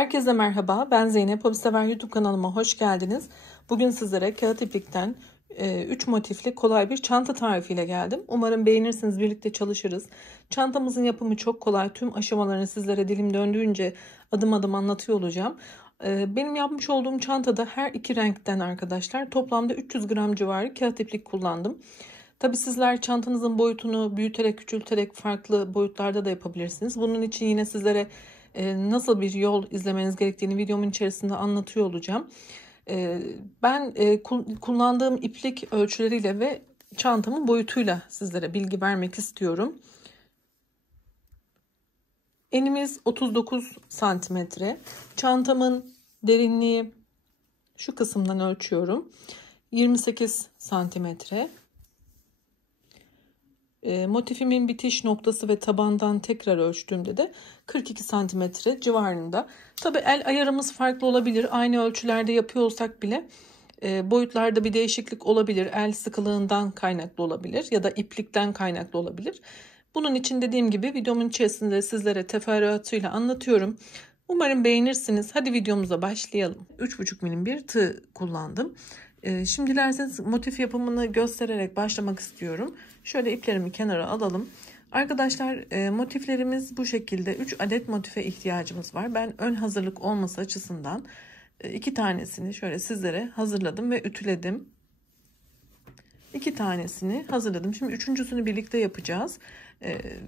Herkese merhaba, ben Zeynep. Hobisever YouTube kanalıma hoş geldiniz. Bugün sizlere kağıt iplikten 3 motifli kolay bir çanta tarifiyle geldim. Umarım beğenirsiniz, birlikte çalışırız. Çantamızın yapımı çok kolay. Tüm aşamalarını sizlere dilim döndüğünce adım adım anlatıyor olacağım. Benim yapmış olduğum çantada her iki renkten arkadaşlar toplamda 300 gram civarı kağıt iplik kullandım. Tabi sizler çantanızın boyutunu büyüterek, küçülterek farklı boyutlarda da yapabilirsiniz. Bunun için yine sizlere nasıl bir yol izlemeniz gerektiğini videomun içerisinde anlatıyor olacağım. Ben kullandığım iplik ölçüleriyle ve çantamın boyutuyla sizlere bilgi vermek istiyorum. Enimiz 39 santimetre. Çantamın derinliği şu kısımdan ölçüyorum. 28 santimetre. Motifimin bitiş noktası ve tabandan tekrar ölçtüğümde de 42 santimetre civarında. Tabi el ayarımız farklı olabilir. Aynı ölçülerde yapıyor olsak bile boyutlarda bir değişiklik olabilir. El sıkılığından kaynaklı olabilir ya da iplikten kaynaklı olabilir. Bunun için dediğim gibi videomun içerisinde sizlere teferruatıyla anlatıyorum. Umarım beğenirsiniz. Hadi videomuza başlayalım. 3,5 milim bir tığ kullandım. Şimdi dilerseniz motif yapımını göstererek başlamak istiyorum. Şöyle iplerimi kenara alalım. Arkadaşlar motiflerimiz bu şekilde. 3 adet motife ihtiyacımız var. Ben ön hazırlık olması açısından 2 tanesini şöyle sizlere hazırladım ve ütüledim. 2 tanesini hazırladım. Şimdi üçüncüsünü birlikte yapacağız.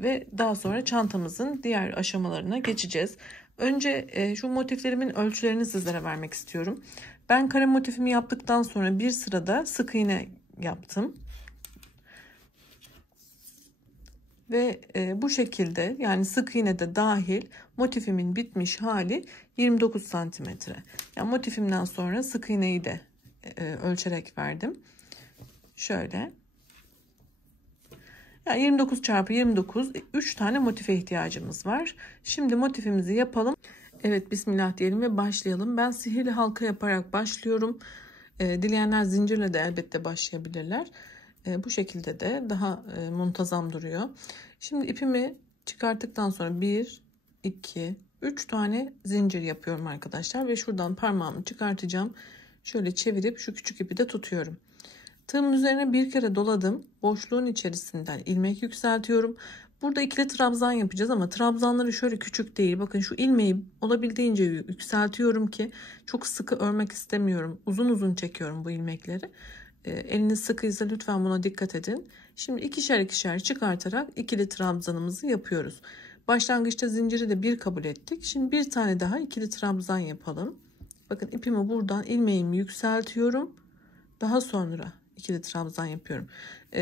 Ve daha sonra çantamızın diğer aşamalarına geçeceğiz. Önce şu motiflerimin ölçülerini sizlere vermek istiyorum. Ben kare motifimi yaptıktan sonra bir sırada sık iğne yaptım. Ve bu şekilde, yani sık iğne de dahil, motifimin bitmiş hali 29 santimetre. Yani motifimden sonra sık iğneyi de ölçerek verdim. Şöyle. Yani 29 çarpı 29, 3 tane motife ihtiyacımız var. Şimdi motifimizi yapalım. Evet, bismillah diyelim ve başlayalım. Ben sihirli halka yaparak başlıyorum. Dileyenler zincirle de elbette başlayabilirler. Bu şekilde de daha muntazam duruyor. Şimdi ipimi çıkarttıktan sonra 1, 2, 3 tane zincir yapıyorum arkadaşlar. Ve şuradan parmağımı çıkartacağım. Şöyle çevirip şu küçük ipi de tutuyorum. Tığımın üzerine bir kere doladım. Boşluğun içerisinden ilmek yükseltiyorum. Burada ikili trabzan yapacağız ama trabzanları şöyle küçük değil. Bakın şu ilmeği olabildiğince yükseltiyorum ki çok sıkı örmek istemiyorum. Uzun uzun çekiyorum bu ilmekleri. Eliniz sıkıysa lütfen buna dikkat edin. Şimdi ikişer ikişer çıkartarak ikili trabzanımızı yapıyoruz. Başlangıçta zinciri de bir kabul ettik. Şimdi bir tane daha ikili trabzan yapalım. Bakın ipimi buradan ilmeğimi yükseltiyorum. Daha sonra ikili trabzan yapıyorum.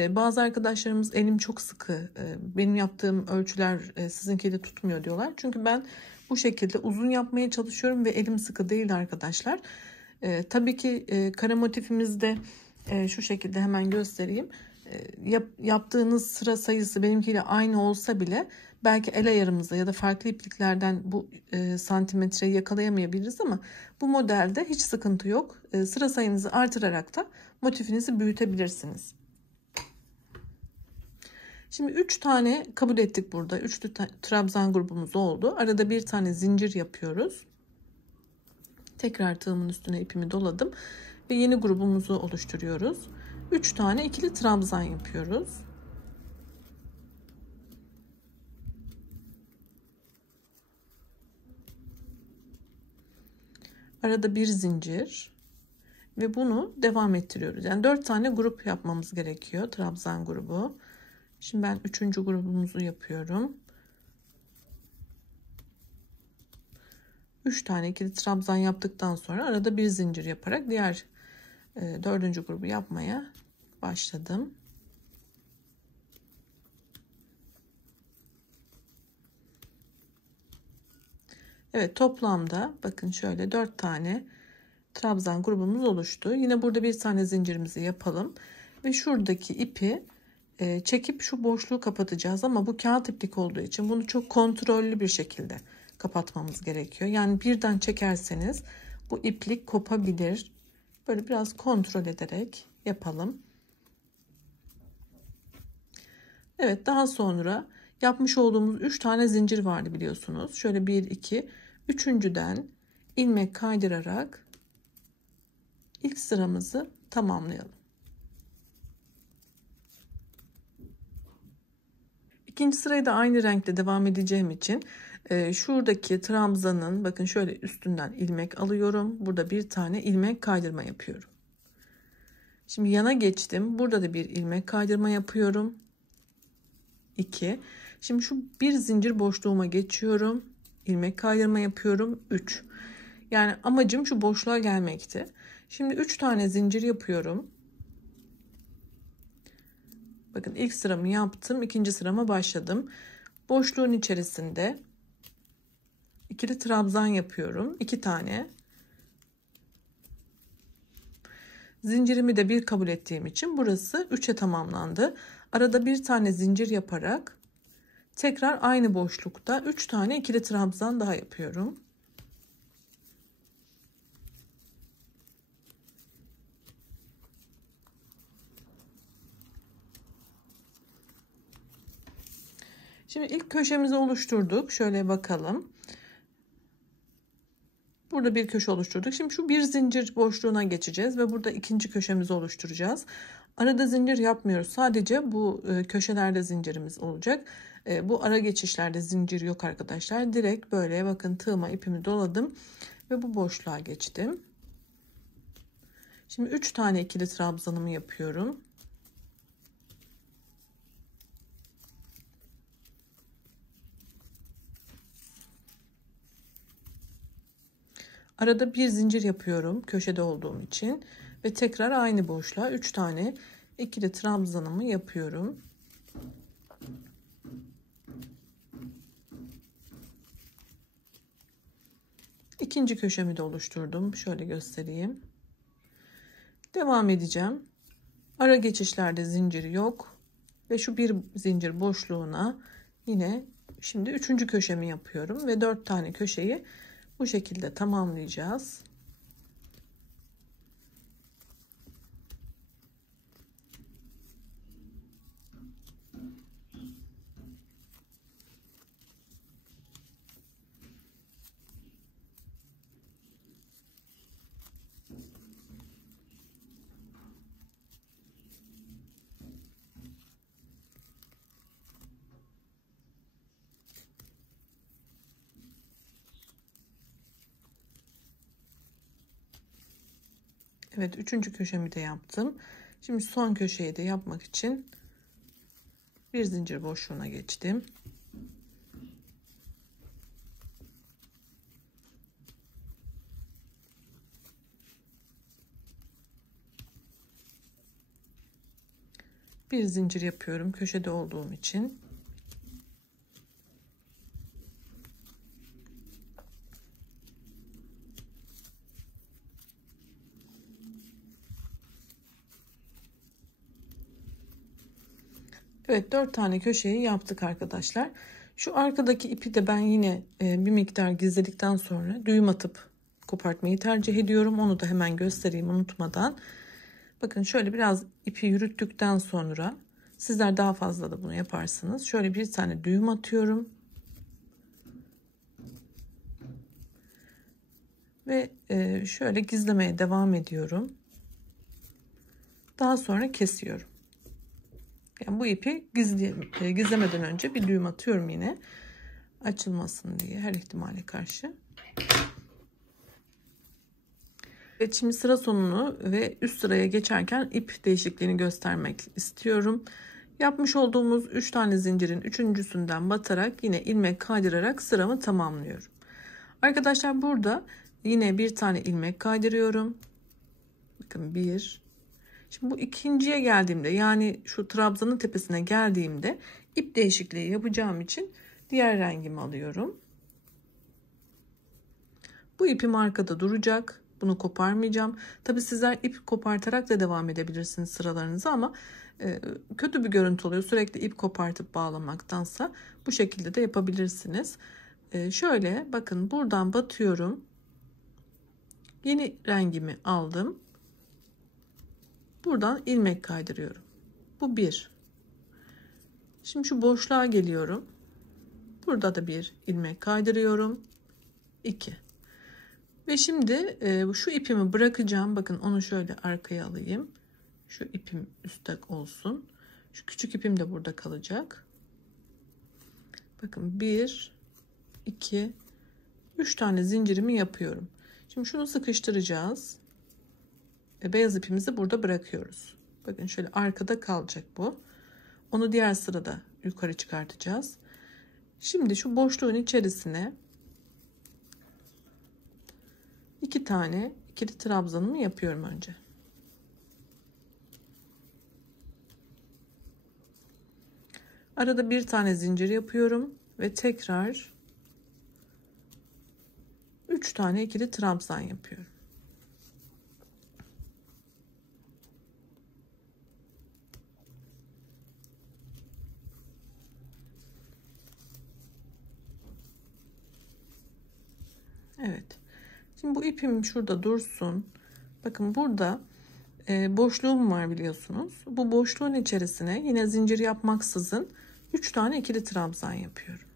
Bazı arkadaşlarımız elim çok sıkı, benim yaptığım ölçüler sizinki de tutmuyor diyorlar. Çünkü ben bu şekilde uzun yapmaya çalışıyorum ve elim sıkı değil arkadaşlar. Tabii ki kare motifimizde şu şekilde hemen göstereyim. Yaptığınız sıra sayısı benimkiyle aynı olsa bile belki el ayarımızda ya da farklı ipliklerden bu santimetreyi yakalayamayabiliriz ama bu modelde hiç sıkıntı yok. Sıra sayınızı artırarak da motifinizi büyütebilirsiniz. Şimdi 3 tane kabul ettik burada. 3 trabzan grubumuz oldu. Arada bir tane zincir yapıyoruz. Tekrar tığımın üstüne ipimi doladım ve yeni grubumuzu oluşturuyoruz. 3 tane ikili trabzan yapıyoruz. Arada bir zincir ve bunu devam ettiriyoruz. Yani 4 tane grup yapmamız gerekiyor. Trabzan grubu. Şimdi ben 3. grubumuzu yapıyorum. 3 tane ikili trabzan yaptıktan sonra arada bir zincir yaparak diğer 4. grubu yapmaya başladım. Evet, toplamda bakın şöyle 4 tane trabzan grubumuz oluştu. Yine burada bir tane zincirimizi yapalım ve şuradaki ipi çekip şu boşluğu kapatacağız ama bu kağıt iplik olduğu için bunu çok kontrollü bir şekilde kapatmamız gerekiyor. Yani birden çekerseniz bu iplik kopabilir. Böyle biraz kontrol ederek yapalım. Evet, daha sonra yapmış olduğumuz 3 tane zincir vardı biliyorsunuz. Şöyle 1, 2, üçüncüden ilmek kaydırarak ilk sıramızı tamamlayalım. İkinci sırayı da aynı renkle devam edeceğim için şuradaki trabzanın bakın şöyle üstünden ilmek alıyorum. Burada bir tane ilmek kaydırma yapıyorum. Şimdi yana geçtim. Burada da bir ilmek kaydırma yapıyorum. 2. Şimdi şu bir zincir boşluğuma geçiyorum. İlmek kaydırma yapıyorum. 3. Yani amacım şu boşluğa gelmekti. Şimdi 3 tane zincir yapıyorum. Bakın ilk sıramı yaptım. İkinci sırama başladım. Boşluğun içerisinde ikili trabzan yapıyorum. 2 tane. Zincirimi de bir kabul ettiğim için burası 3'e tamamlandı. Arada bir tane zincir yaparak tekrar aynı boşlukta 3 tane ikili trabzan daha yapıyorum. Şimdi ilk köşemizi oluşturduk. Şöyle bakalım. Burada bir köşe oluşturduk. Şimdi şu bir zincir boşluğuna geçeceğiz ve burada ikinci köşemizi oluşturacağız. Arada zincir yapmıyoruz. Sadece bu köşelerde zincirimiz olacak. Bu ara geçişlerde zincir yok arkadaşlar. Direkt böyle bakın tığıma ipimi doladım ve bu boşluğa geçtim. Şimdi 3 tane ikili trabzanımı yapıyorum. Arada bir zincir yapıyorum köşede olduğum için ve tekrar aynı boşluğa 3 tane ikili trabzanımı yapıyorum. İkinci köşemi de oluşturdum. Şöyle göstereyim. Devam edeceğim. Ara geçişlerde zincir yok ve şu bir zincir boşluğuna yine şimdi üçüncü köşemi yapıyorum ve 4 tane köşeyi bu şekilde tamamlayacağız. Evet, üçüncü köşemi de yaptım. Şimdi son köşeyi de yapmak için bir zincir boşluğuna geçtim. Bir zincir yapıyorum köşede olduğum için. Evet, 4 tane köşeyi yaptık arkadaşlar. Şu arkadaki ipi de ben yine bir miktar gizledikten sonra düğüm atıp kopartmayı tercih ediyorum. Onu da hemen göstereyim unutmadan. Bakın şöyle biraz ipi yürüttükten sonra sizler daha fazla da bunu yaparsınız. Şöyle bir tane düğüm atıyorum. Ve şöyle gizlemeye devam ediyorum. Daha sonra kesiyorum. Yani bu ipi gizlemeden önce bir düğüm atıyorum yine. Açılmasın diye her ihtimale karşı. Evet, şimdi sıra sonunu ve üst sıraya geçerken ip değişikliğini göstermek istiyorum. Yapmış olduğumuz 3 tane zincirin üçüncüsünden batarak yine ilmek kaydırarak sıramı tamamlıyorum. Arkadaşlar burada yine bir tane ilmek kaydırıyorum. Bakın bir. Şimdi bu ikinciye geldiğimde yani şu trabzanın tepesine geldiğimde ip değişikliği yapacağım için diğer rengimi alıyorum. Bu ipim arkada duracak. Bunu koparmayacağım. Tabi sizler ip kopartarak da devam edebilirsiniz sıralarınıza ama kötü bir görüntü oluyor. Sürekli ip kopartıp bağlamaktansa bu şekilde de yapabilirsiniz. Şöyle bakın buradan batıyorum. Yeni rengimi aldım. Buradan ilmek kaydırıyorum. Bu bir. Şimdi şu boşluğa geliyorum. Burada da bir ilmek kaydırıyorum. 2. Ve şimdi şu ipimi bırakacağım. Bakın onu şöyle arkaya alayım. Şu ipim üstte olsun. Şu küçük ipim de burada kalacak. Bakın 1, 2, 3 tane zincirimi yapıyorum. Şimdi şunu sıkıştıracağız. Beyaz ipimizi burada bırakıyoruz. Bakın şöyle arkada kalacak bu. Onu diğer sırada yukarı çıkartacağız. Şimdi şu boşluğun içerisine 2 tane ikili trabzanımı yapıyorum önce. Arada bir tane zincir yapıyorum ve tekrar 3 tane ikili trabzan yapıyorum. Evet. Şimdi bu ipim şurada dursun. Bakın burada boşluğum var biliyorsunuz. Bu boşluğun içerisine yine zincir yapmaksızın 3 tane ikili trabzan yapıyorum.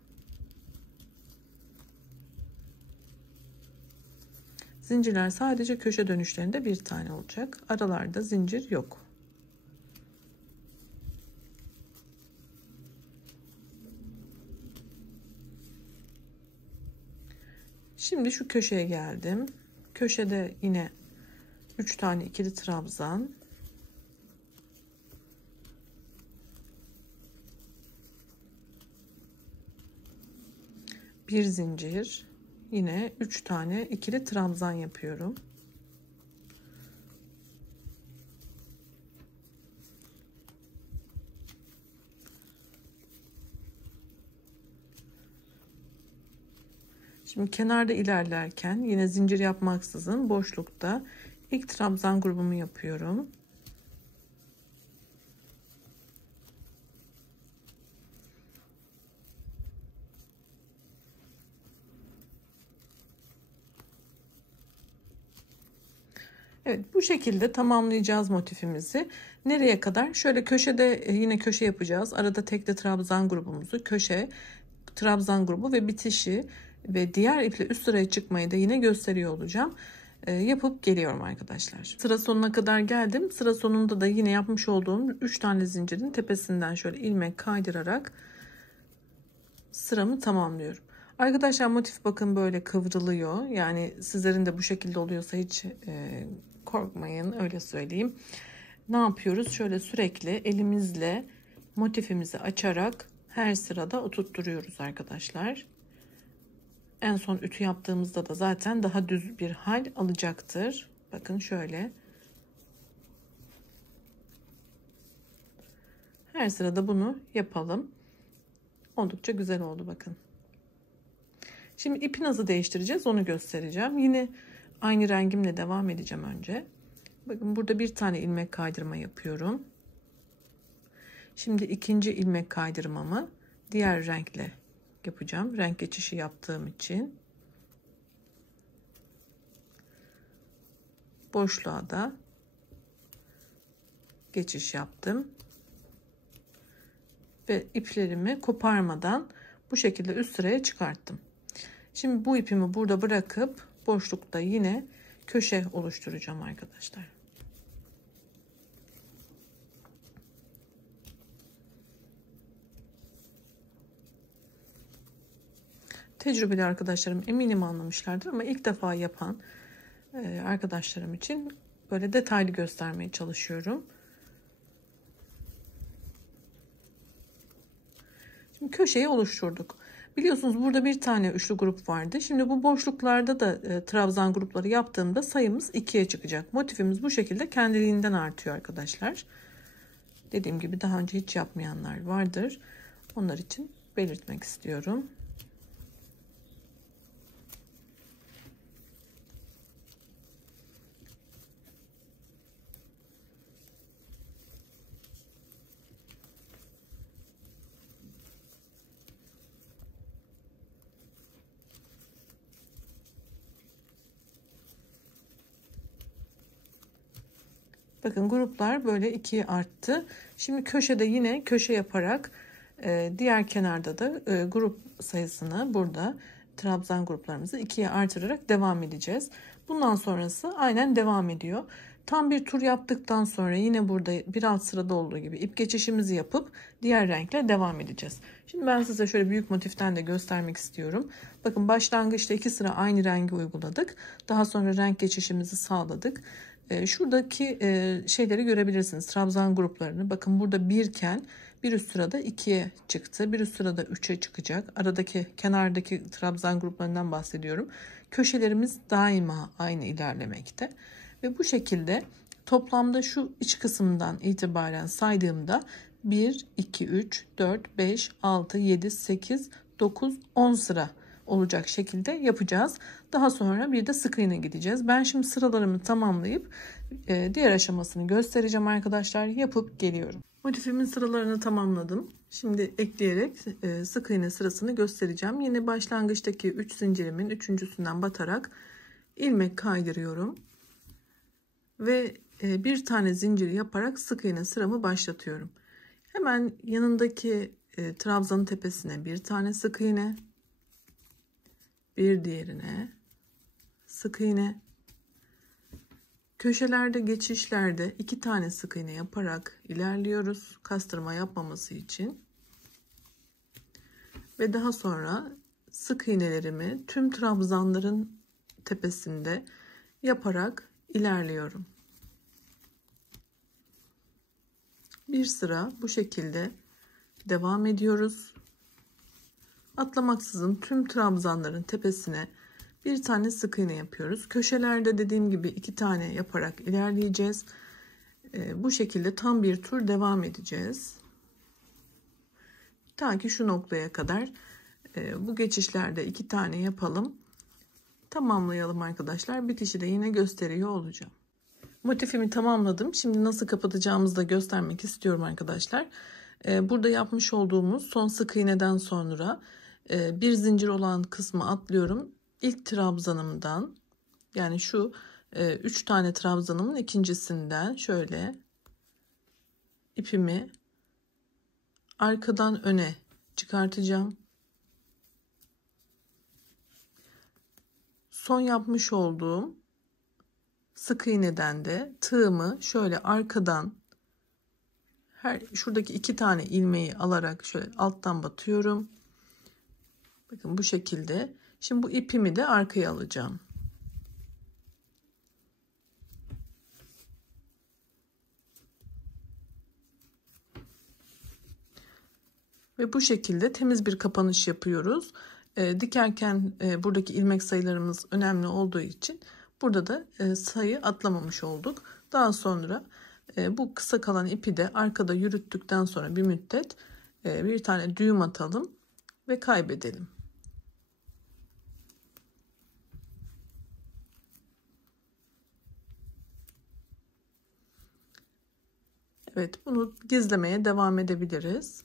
Zincirler sadece köşe dönüşlerinde bir tane olacak. Aralarda zincir yok. Şimdi şu köşeye geldim. Köşede yine 3 tane ikili trabzan. Bir zincir. Yine 3 tane ikili trabzan yapıyorum. Şimdi kenarda ilerlerken yine zincir yapmaksızın boşlukta ilk trabzan grubumu yapıyorum. Evet, bu şekilde tamamlayacağız motifimizi. Nereye kadar? Şöyle köşede yine köşe yapacağız. Arada tekli trabzan grubumuzu, köşe, trabzan grubu ve bitişi ve diğer iple üst sıraya çıkmayı da yine gösteriyor olacağım. Yapıp geliyorum arkadaşlar. Sıra sonuna kadar geldim. Sıra sonunda da yine yapmış olduğum 3 tane zincirin tepesinden şöyle ilmek kaydırarak sıramı tamamlıyorum. Arkadaşlar motif bakın böyle kıvrılıyor. Yani sizlerin de bu şekilde oluyorsa hiç korkmayın, öyle söyleyeyim. Ne yapıyoruz? Şöyle sürekli elimizle motifimizi açarak her sırada oturtturuyoruz arkadaşlar. En son ütü yaptığımızda da zaten daha düz bir hal alacaktır. Bakın şöyle. Her sırada bunu yapalım. Oldukça güzel oldu bakın. Şimdi ipi nasıl değiştireceğiz onu göstereceğim. Yine aynı rengimle devam edeceğim önce. Bakın burada bir tane ilmek kaydırma yapıyorum. Şimdi ikinci ilmek kaydırmamı diğer renkle yapacağım. Renk geçişi yaptığım için. Boşluğa da geçiş yaptım. Ve iplerimi koparmadan bu şekilde üst sıraya çıkarttım. Şimdi bu ipimi burada bırakıp boşlukta yine köşe oluşturacağım arkadaşlar. Tecrübeli arkadaşlarım eminim anlamışlardır ama ilk defa yapan arkadaşlarım için böyle detaylı göstermeye çalışıyorum. Şimdi köşeyi oluşturduk. Biliyorsunuz burada bir tane üçlü grup vardı. Şimdi bu boşluklarda da trabzan grupları yaptığımda sayımız 2'ye çıkacak. Motifimiz bu şekilde kendiliğinden artıyor arkadaşlar. Dediğim gibi daha önce hiç yapmayanlar vardır. Onlar için belirtmek istiyorum. Bakın gruplar böyle 2'ye arttı. Şimdi köşede yine köşe yaparak diğer kenarda da grup sayısını burada trabzan gruplarımızı 2'ye artırarak devam edeceğiz. Bundan sonrası aynen devam ediyor. Tam bir tur yaptıktan sonra yine burada bir alt sırada olduğu gibi ip geçişimizi yapıp diğer renkle devam edeceğiz. Şimdi ben size şöyle büyük motiften de göstermek istiyorum. Bakın başlangıçta 2 sıra aynı rengi uyguladık. Daha sonra renk geçişimizi sağladık. Şuradaki şeyleri görebilirsiniz. Trabzan gruplarını. Bakın burada 1 iken bir üst sırada 2'ye çıktı. Bir üst sırada 3'e çıkacak. Aradaki kenardaki trabzan gruplarından bahsediyorum. Köşelerimiz daima aynı ilerlemekte. Ve bu şekilde toplamda şu iç kısımdan itibaren saydığımda 1, 2, 3, 4, 5, 6, 7, 8, 9, 10 sıra olacak şekilde yapacağız. Daha sonra bir de sık iğne gideceğiz. Ben şimdi sıralarımı tamamlayıp diğer aşamasını göstereceğim arkadaşlar. Yapıp geliyorum. Motifimin sıralarını tamamladım. Şimdi ekleyerek sık iğne sırasını göstereceğim. Yine başlangıçtaki 3 zincirimin üçüncüsünden batarak ilmek kaydırıyorum. Ve bir tane zincir yaparak sık iğne sıramı başlatıyorum. Hemen yanındaki trabzanın tepesine bir tane sık iğne, bir diğerine sık iğne, köşelerde geçişlerde 2 tane sık iğne yaparak ilerliyoruz kastırma yapmaması için. Ve daha sonra sık iğnelerimi tüm trabzanların tepesinde yaparak ilerliyorum. Bir sıra bu şekilde devam ediyoruz. Atlamaksızın tüm trabzanların tepesine bir tane sık iğne yapıyoruz. Köşelerde dediğim gibi 2 tane yaparak ilerleyeceğiz. Bu şekilde tam bir tur devam edeceğiz. Ta ki şu noktaya kadar bu geçişlerde 2 tane yapalım. Tamamlayalım arkadaşlar. Bitişi de yine gösteriyor olacağım. Motifimi tamamladım. Şimdi nasıl kapatacağımızı da göstermek istiyorum arkadaşlar. Burada yapmış olduğumuz son sık iğneden sonra bir zincir olan kısmı atlıyorum. İlk trabzanımdan, yani şu 3 tane trabzanımın ikincisinden şöyle ipimi arkadan öne çıkartacağım. Son yapmış olduğum sık iğneden de tığımı şöyle arkadan şuradaki 2 tane ilmeği alarak şöyle alttan batıyorum. Bakın bu şekilde. Şimdi bu ipimi de arkaya alacağım. Ve bu şekilde temiz bir kapanış yapıyoruz. Dikerken buradaki ilmek sayılarımız önemli olduğu için burada da sayı atlamamış olduk. Daha sonra bu kısa kalan ipi de arkada yürüttükten sonra bir müddet bir tane düğüm atalım ve kaybedelim. Evet, bunu gizlemeye devam edebiliriz.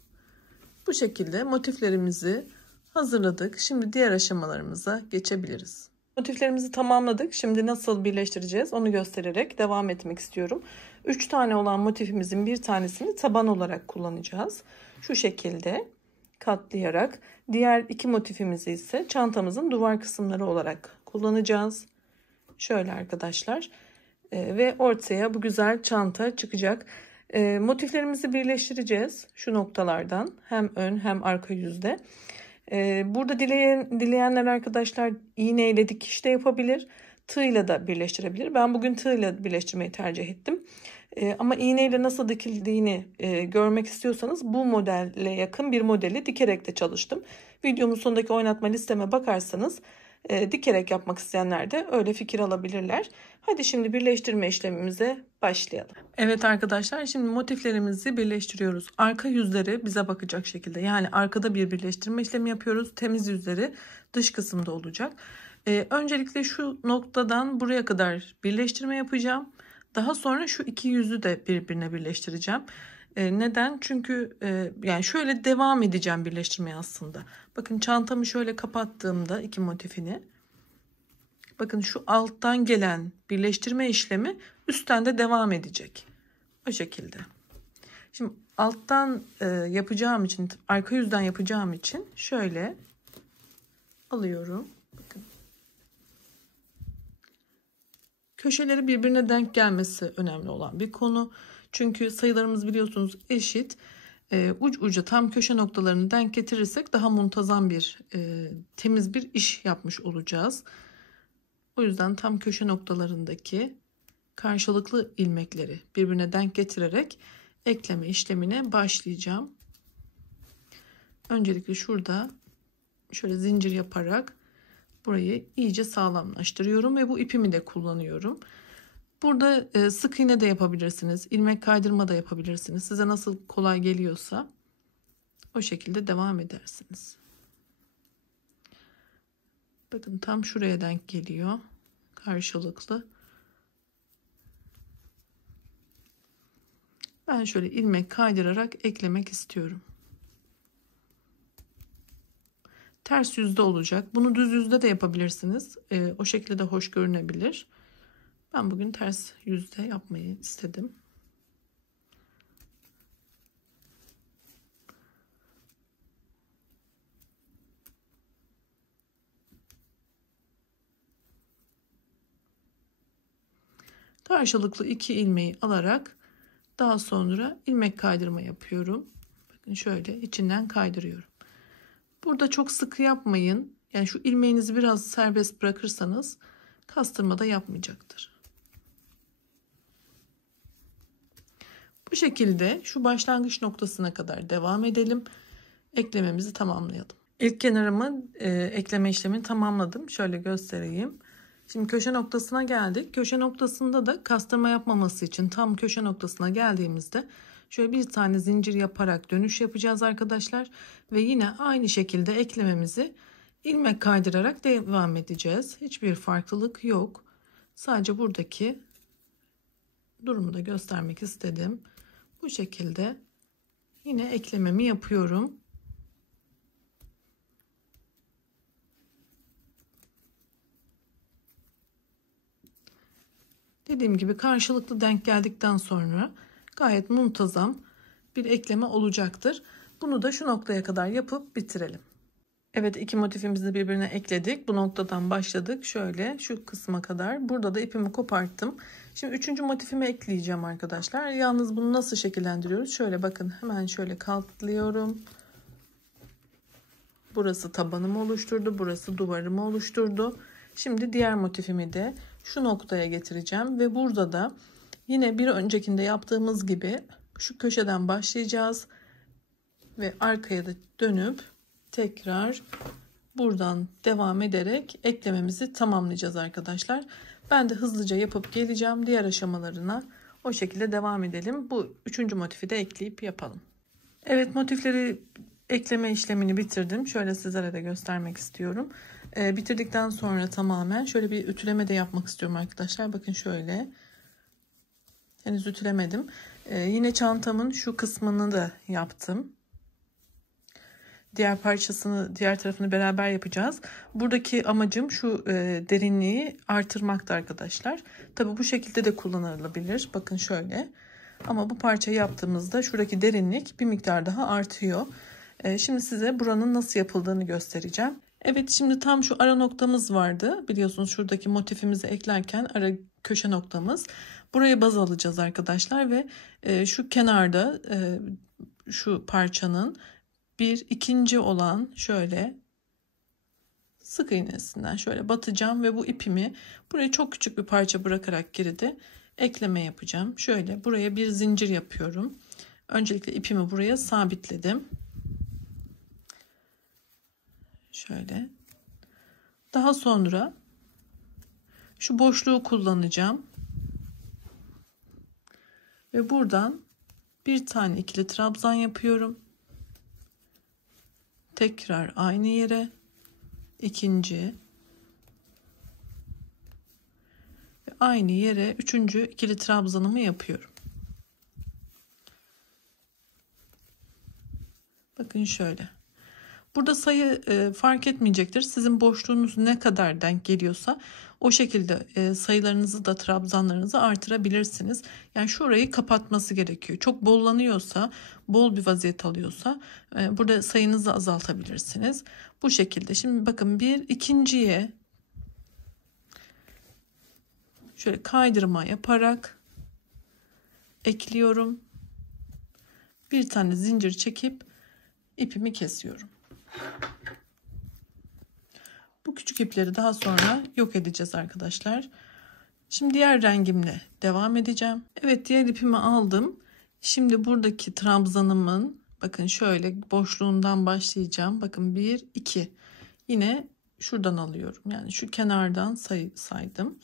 Bu şekilde motiflerimizi hazırladık. Şimdi diğer aşamalarımıza geçebiliriz. Motiflerimizi tamamladık. Şimdi nasıl birleştireceğiz onu göstererek devam etmek istiyorum. 3 tane olan motifimizin bir tanesini taban olarak kullanacağız. Şu şekilde katlayarak. Diğer 2 motifimizi ise çantamızın duvar kısımları olarak kullanacağız. Şöyle arkadaşlar. Ve ortaya bu güzel çanta çıkacak. Motiflerimizi birleştireceğiz şu noktalardan, hem ön hem arka yüzde. Burada dileyenler arkadaşlar iğneyle dikiş de yapabilir, tığla da birleştirebilir. Ben bugün tığla birleştirmeyi tercih ettim. Ama iğneyle nasıl dikildiğini görmek istiyorsanız bu modelle yakın bir modeli dikerek de çalıştım. Videomun sonundaki oynatma listeme bakarsanız dikerek yapmak isteyenler de öyle fikir alabilirler. Hadi şimdi birleştirme işlemimize başlayalım. Evet arkadaşlar, şimdi motiflerimizi birleştiriyoruz. Arka yüzleri bize bakacak şekilde, yani arkada bir birleştirme işlemi yapıyoruz. Temiz yüzleri dış kısımda olacak. Öncelikle şu noktadan buraya kadar birleştirme yapacağım. Daha sonra şu 2 yüzü de birbirine birleştireceğim. Neden? Çünkü yani şöyle devam edeceğim birleştirmeye aslında. Bakın çantamı şöyle kapattığımda 2 motifini, bakın şu alttan gelen birleştirme işlemi üstten de devam edecek. O şekilde. Şimdi alttan yapacağım için, arka yüzden yapacağım için şöyle alıyorum. Bakın. Köşeleri birbirine denk gelmesi önemli olan bir konu. Çünkü sayılarımız biliyorsunuz eşit. Uç uca tam köşe noktalarını denk getirirsek daha muntazam bir temiz bir iş yapmış olacağız. O yüzden tam köşe noktalarındaki karşılıklı ilmekleri birbirine denk getirerek ekleme işlemine başlayacağım. Öncelikle şurada şöyle zincir yaparak burayı iyice sağlamlaştırıyorum ve bu ipimi de kullanıyorum. Burada sık iğne de yapabilirsiniz, ilmek kaydırma da yapabilirsiniz. Size nasıl kolay geliyorsa o şekilde devam edersiniz. Bakın tam şuraya denk geliyor. Karşılıklı. Ben şöyle ilmek kaydırarak eklemek istiyorum. Ters yüzde olacak. Bunu düz yüzde de yapabilirsiniz. O şekilde de hoş görünebilir. Ben bugün ters yüzde yapmayı istedim. Karşılıklı 2 ilmeği alarak daha sonra ilmek kaydırma yapıyorum. Bakın şöyle içinden kaydırıyorum. Burada çok sıkı yapmayın. Yani şu ilmeğinizi biraz serbest bırakırsanız kastırma da yapmayacaktır. Bu şekilde şu başlangıç noktasına kadar devam edelim. Eklememizi tamamlayalım. İlk kenarımı ekleme işlemini tamamladım. Şöyle göstereyim. Şimdi köşe noktasına geldik. Köşe noktasında da kastırma yapmaması için tam köşe noktasına geldiğimizde şöyle bir tane zincir yaparak dönüş yapacağız arkadaşlar. Ve yine aynı şekilde eklememizi ilmek kaydırarak devam edeceğiz. Hiçbir farklılık yok. Sadece buradaki durumu da göstermek istedim. Bu şekilde yine eklememi yapıyorum. Dediğim gibi karşılıklı denk geldikten sonra gayet muntazam bir ekleme olacaktır. Bunu da şu noktaya kadar yapıp bitirelim. Evet, iki motifimizi birbirine ekledik. Bu noktadan başladık. Şöyle şu kısma kadar. Burada da ipimi koparttım. Şimdi üçüncü motifimi ekleyeceğim arkadaşlar. Yalnız bunu nasıl şekillendiriyoruz? Şöyle bakın, hemen şöyle katlıyorum. Burası tabanımı oluşturdu. Burası duvarımı oluşturdu. Şimdi diğer motifimi de şu noktaya getireceğim. Ve burada da yine bir öncekinde yaptığımız gibi şu köşeden başlayacağız. Ve arkaya da dönüp tekrar buradan devam ederek eklememizi tamamlayacağız arkadaşlar. Ben de hızlıca yapıp geleceğim. Diğer aşamalarına o şekilde devam edelim. Bu üçüncü motifi de ekleyip yapalım. Evet, motifleri ekleme işlemini bitirdim. Şöyle sizlere de göstermek istiyorum. Bitirdikten sonra tamamen şöyle bir ütüleme de yapmak istiyorum arkadaşlar. Bakın şöyle. Henüz ütülemedim. Yine çantamın şu kısmını da yaptım. Diğer parçasını, diğer tarafını beraber yapacağız. Buradaki amacım şu derinliği artırmaktı arkadaşlar. Tabi bu şekilde de kullanılabilir. Bakın şöyle. Ama bu parçayı yaptığımızda şuradaki derinlik bir miktar daha artıyor. Şimdi size buranın nasıl yapıldığını göstereceğim. Evet, şimdi tam şu ara noktamız vardı. Biliyorsunuz şuradaki motifimizi eklerken ara köşe noktamız. Burayı baz alacağız arkadaşlar ve şu kenarda şu parçanın bir ikinci olan şöyle sık iğnesinden şöyle batacağım ve bu ipimi buraya çok küçük bir parça bırakarak geride ekleme yapacağım. Şöyle buraya bir zincir yapıyorum. Öncelikle ipimi buraya sabitledim. Şöyle. Daha sonra şu boşluğu kullanacağım. Ve buradan bir tane ikili trabzan yapıyorum. Tekrar aynı yere ikinci ve aynı yere üçüncü ikili trabzanımı yapıyorum. Bakın şöyle. Burada sayı fark etmeyecektir. Sizin boşluğunuz ne kadar denk geliyorsa o şekilde sayılarınızı da trabzanlarınızı artırabilirsiniz. Yani şurayı kapatması gerekiyor. Çok bollanıyorsa, bol bir vaziyet alıyorsa burada sayınızı azaltabilirsiniz. Bu şekilde. Şimdi bakın bir ikinciye şöyle kaydırma yaparak ekliyorum. Bir tane zincir çekip ipimi kesiyorum. Bu küçük ipleri daha sonra yok edeceğiz arkadaşlar. Şimdi diğer rengimle devam edeceğim. Evet, diğer ipimi aldım. Şimdi buradaki trabzanımın bakın şöyle boşluğundan başlayacağım. Bakın 1 2. Yine şuradan alıyorum. Yani şu kenardan saydım.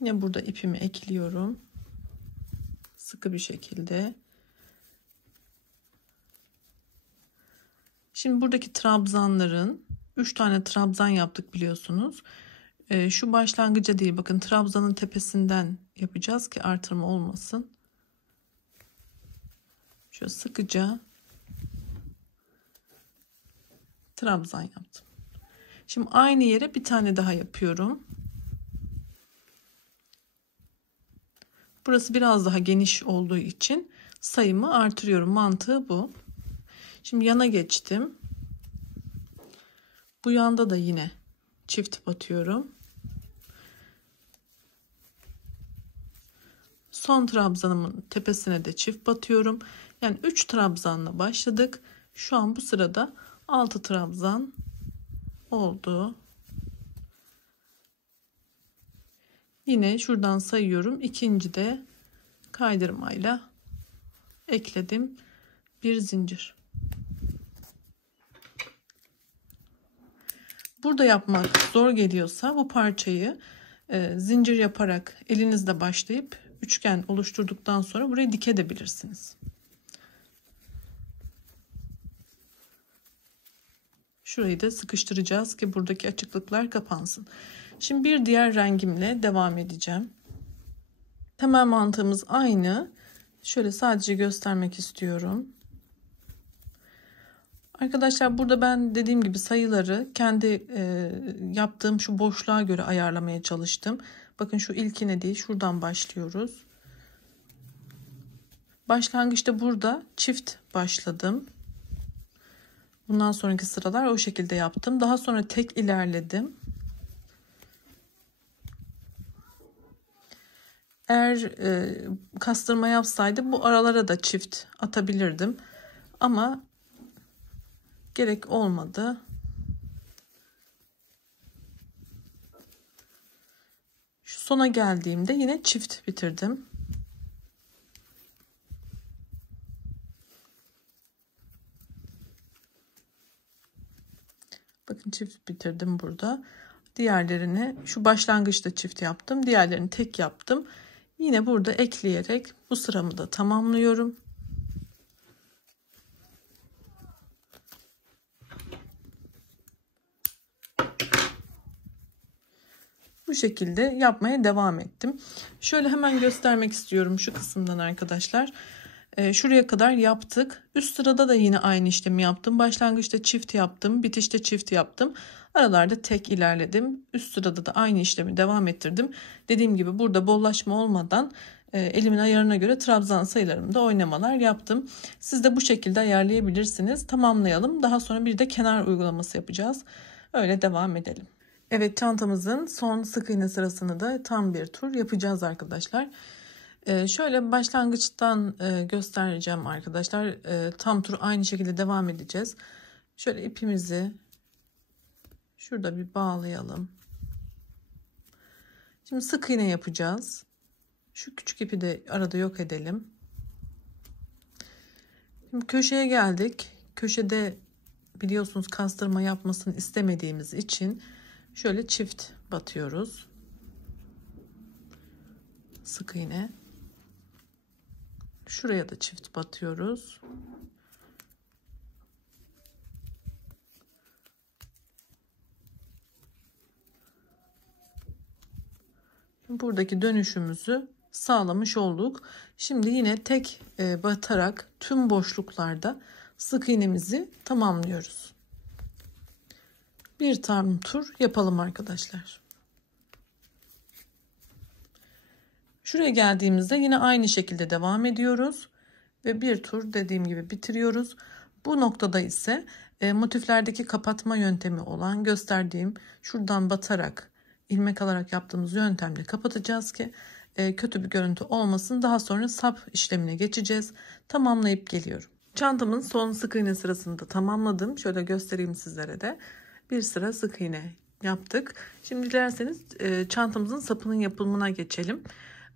Yine burada ipimi ekliyorum. Sıkı bir şekilde. Şimdi buradaki trabzanların 3 tane trabzan yaptık biliyorsunuz. Şu başlangıca değil, bakın trabzanın tepesinden yapacağız ki artırma olmasın. Şöyle sıkıca trabzan yaptım. Şimdi aynı yere bir tane daha yapıyorum. Burası biraz daha geniş olduğu için sayımı artırıyorum. Mantığı bu. Şimdi yana geçtim. Bu yanda da yine çift batıyorum. Son trabzanımın tepesine de çift batıyorum. Yani 3 trabzanla başladık. Şu an bu sırada 6 trabzan oldu. Yine şuradan sayıyorum. İkinci de kaydırmayla ekledim. Bir zincir. Burada yapmak zor geliyorsa bu parçayı zincir yaparak elinizle başlayıp üçgen oluşturduktan sonra burayı dikebilirsiniz. Şurayı da sıkıştıracağız ki buradaki açıklıklar kapansın. Şimdi bir diğer rengimle devam edeceğim. Temel mantığımız aynı. Şöyle sadece göstermek istiyorum. Arkadaşlar burada ben dediğim gibi sayıları kendi yaptığım şu boşluğa göre ayarlamaya çalıştım. Bakın şu ilkine değil, şuradan başlıyoruz. Başlangıçta burada çift başladım. Bundan sonraki sıralar o şekilde yaptım. Daha sonra tek ilerledim. Eğer kastırma yapsaydı bu aralara da çift atabilirdim. Ama gerek olmadı. Şu sona geldiğimde yine çift bitirdim. Bakın çift bitirdim burada. Diğerlerini şu başlangıçta çift yaptım. Diğerlerini tek yaptım. Yine burada ekleyerek bu sıramı da tamamlıyorum. Bu şekilde yapmaya devam ettim. Şöyle hemen göstermek istiyorum şu kısımdan arkadaşlar. Şuraya kadar yaptık. Üst sırada da yine aynı işlemi yaptım. Başlangıçta çift yaptım. Bitişte çift yaptım. Aralarda tek ilerledim. Üst sırada da aynı işlemi devam ettirdim. Dediğim gibi burada bollaşma olmadan elimin ayarına göre trabzan sayılarımda oynamalar yaptım. Siz de bu şekilde ayarlayabilirsiniz. Tamamlayalım. Daha sonra bir de kenar uygulaması yapacağız. Öyle devam edelim. Evet, çantamızın son sık iğne sırasını da tam bir tur yapacağız arkadaşlar. Şöyle başlangıçtan göstereceğim arkadaşlar. Tam tur aynı şekilde devam edeceğiz. Şöyle ipimizi şurada bir bağlayalım. Şimdi sık iğne yapacağız. Şu küçük ipi de arada yok edelim. Şimdi köşeye geldik. Köşede biliyorsunuz kastırma yapmasını istemediğimiz için şöyle çift batıyoruz. Sık iğne. Şuraya da çift batıyoruz. Buradaki dönüşümüzü sağlamış olduk. Şimdi yine tek batarak tüm boşluklarda sık iğnemizi tamamlıyoruz. Bir tane tur yapalım arkadaşlar. Şuraya geldiğimizde yine aynı şekilde devam ediyoruz ve bir tur dediğim gibi bitiriyoruz. Bu noktada ise motiflerdeki kapatma yöntemi olan gösterdiğim şuradan batarak ilmek alarak yaptığımız yöntemle kapatacağız ki kötü bir görüntü olmasın. Daha sonra sap işlemine geçeceğiz. Tamamlayıp geliyorum. Çantamın son sık iğne sırasında tamamladım. Şöyle göstereyim sizlere de. Bir sıra sık iğne yaptık. Şimdi dilerseniz çantamızın sapının yapımına geçelim.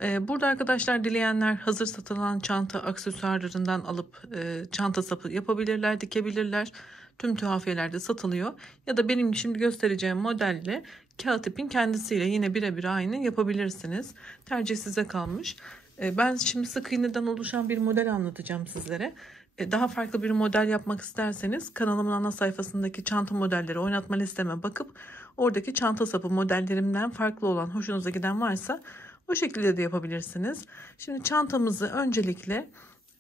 Burada arkadaşlar dileyenler hazır satılan çanta aksesuarlarından alıp çanta sapı yapabilirler, dikebilirler. Tüm tuhafiyelerde satılıyor. Ya da benim şimdi göstereceğim modelle kağıt ipin kendisiyle yine birebir aynı yapabilirsiniz. Tercih size kalmış. Ben şimdi sık iğneden oluşan bir model anlatacağım sizlere. Daha farklı bir model yapmak isterseniz kanalımın ana sayfasındaki çanta modelleri oynatma listeme bakıp oradaki çanta sapı modellerimden farklı olan hoşunuza giden varsa o şekilde de yapabilirsiniz. Şimdi çantamızı öncelikle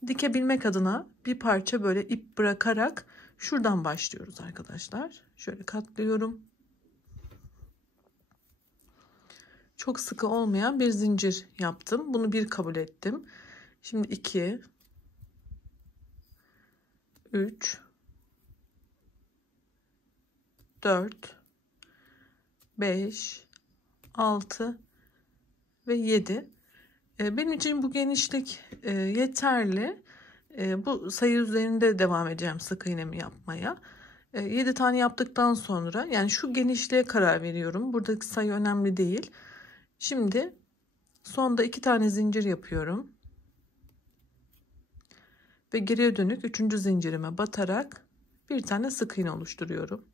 dikebilmek adına bir parça böyle ip bırakarak şuradan başlıyoruz arkadaşlar. Şöyle katlıyorum. Çok sıkı olmayan bir zincir yaptım. Bunu bir kabul ettim. Şimdi 2, 3, 4, 5, 6 ve 7. Benim için bu genişlik yeterli. Bu sayı üzerinde devam edeceğim sık iğnemi yapmaya. 7 tane yaptıktan sonra yani şu genişliğe karar veriyorum. Buradaki sayı önemli değil. Şimdi sonda 2 tane zincir yapıyorum. Ve geriye dönük 3. zincirime batarak bir tane sık iğne oluşturuyorum.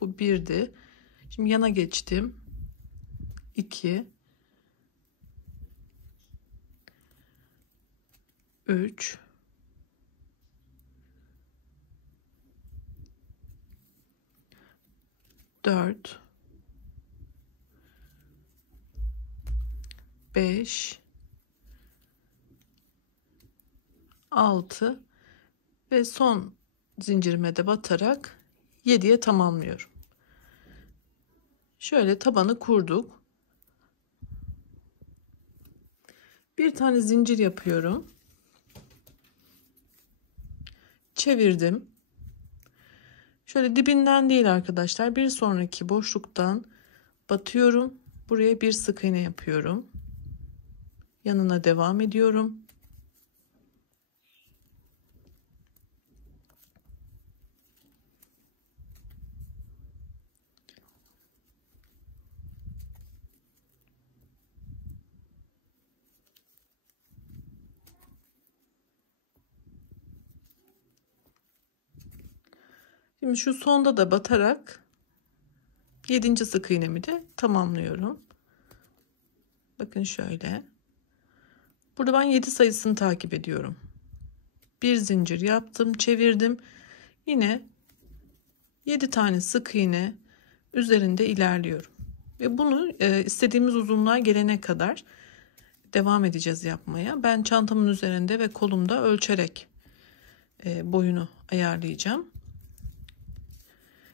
Bu 1'di. Şimdi yana geçtim. 2, 3, 4, 5, 6 ve son zincirime de batarak 7'ye tamamlıyorum. Şöyle tabanı kurduk. Bir tane zincir yapıyorum. Çevirdim. Şöyle dibinden değil arkadaşlar. Bir sonraki boşluktan batıyorum. Buraya bir sık iğne yapıyorum. Yanına devam ediyorum. Şimdi şu sonda da batarak 7. sık iğnemi de tamamlıyorum. Bakın şöyle. Burada ben 7 sayısını takip ediyorum. Bir zincir yaptım, çevirdim. Yine 7 tane sık iğne üzerinde ilerliyorum. Ve bunu istediğimiz uzunluğa gelene kadar devam edeceğiz yapmaya. Ben çantamın üzerinde ve kolumda ölçerek boyunu ayarlayacağım.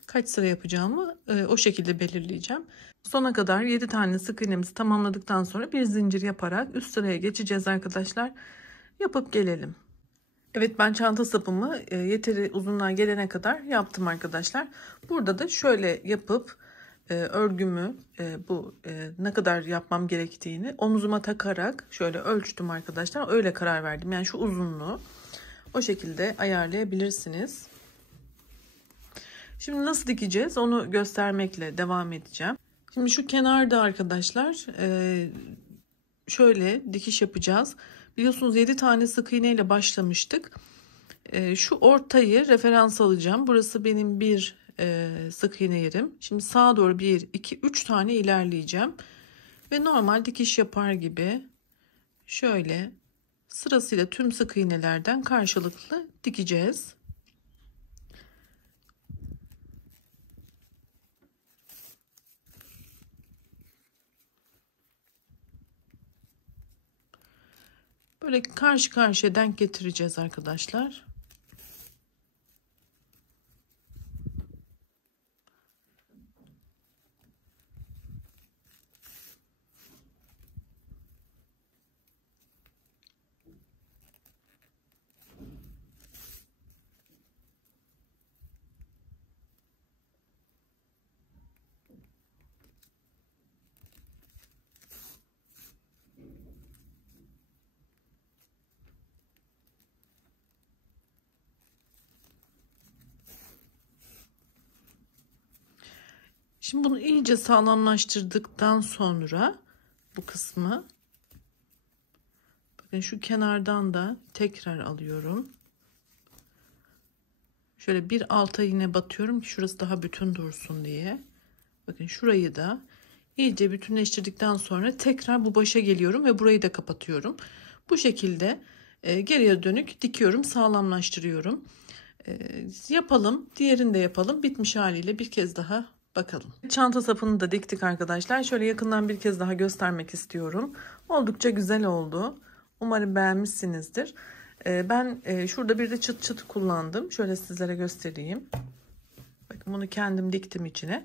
Kaç sıra yapacağımı o şekilde belirleyeceğim. Sona kadar 7 tane sık iğnemizi tamamladıktan sonra bir zincir yaparak üst sıraya geçeceğiz arkadaşlar. Yapıp gelelim. Evet, ben çanta sapımı yeteri uzunluğa gelene kadar yaptım arkadaşlar. Burada da şöyle yapıp örgümü ne kadar yapmam gerektiğini omzuma takarak şöyle ölçtüm arkadaşlar. Öyle karar verdim. Yani şu uzunluğu o şekilde ayarlayabilirsiniz. Şimdi nasıl dikeceğiz onu göstermekle devam edeceğim. Şimdi şu kenarda arkadaşlar şöyle dikiş yapacağız. Biliyorsunuz 7 tane sık iğne ile başlamıştık. Şu ortayı referans alacağım. Burası benim bir sık iğne yerim. Şimdi sağa doğru 1, 2, 3 tane ilerleyeceğim. Ve normal dikiş yapar gibi şöyle sırasıyla tüm sık iğnelerden karşılıklı dikeceğiz. Böyle karşı karşıya denk getireceğiz arkadaşlar. Şimdi bunu iyice sağlamlaştırdıktan sonra bu kısmı, bakın şu kenardan da tekrar alıyorum. Şöyle bir alta yine batıyorum ki şurası daha bütün dursun diye. Bakın şurayı da iyice bütünleştirdikten sonra tekrar bu başa geliyorum ve burayı da kapatıyorum. Bu şekilde geriye dönük dikiyorum, sağlamlaştırıyorum. Yapalım, diğerini de yapalım. Bitmiş haliyle bir kez daha bakalım. Çanta sapını da diktik arkadaşlar. Şöyle yakından bir kez daha göstermek istiyorum. Oldukça güzel oldu. Umarım beğenmişsinizdir. Ben şurada bir de çıt çıt kullandım. Şöyle sizlere göstereyim. Bakın bunu kendim diktim içine.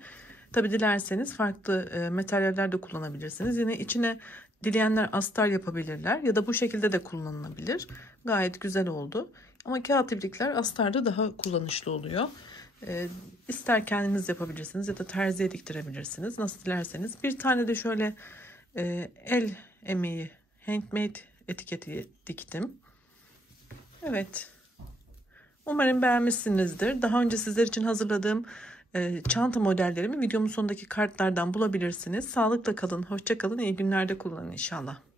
Tabi dilerseniz farklı materyaller de kullanabilirsiniz. Yine içine dileyenler astar yapabilirler ya da bu şekilde de kullanılabilir. Gayet güzel oldu. Ama kağıt ibrikler astarda daha kullanışlı oluyor. İster kendiniz yapabilirsiniz ya da terziye diktirebilirsiniz. Nasıl dilerseniz. Bir tane de şöyle el emeği, handmade etiketi diktim. Evet. Umarım beğenmişsinizdir. Daha önce sizler için hazırladığım çanta modellerimi videomun sonundaki kartlardan bulabilirsiniz. Sağlıkla kalın, hoşça kalın, iyi günlerde kullanın inşallah.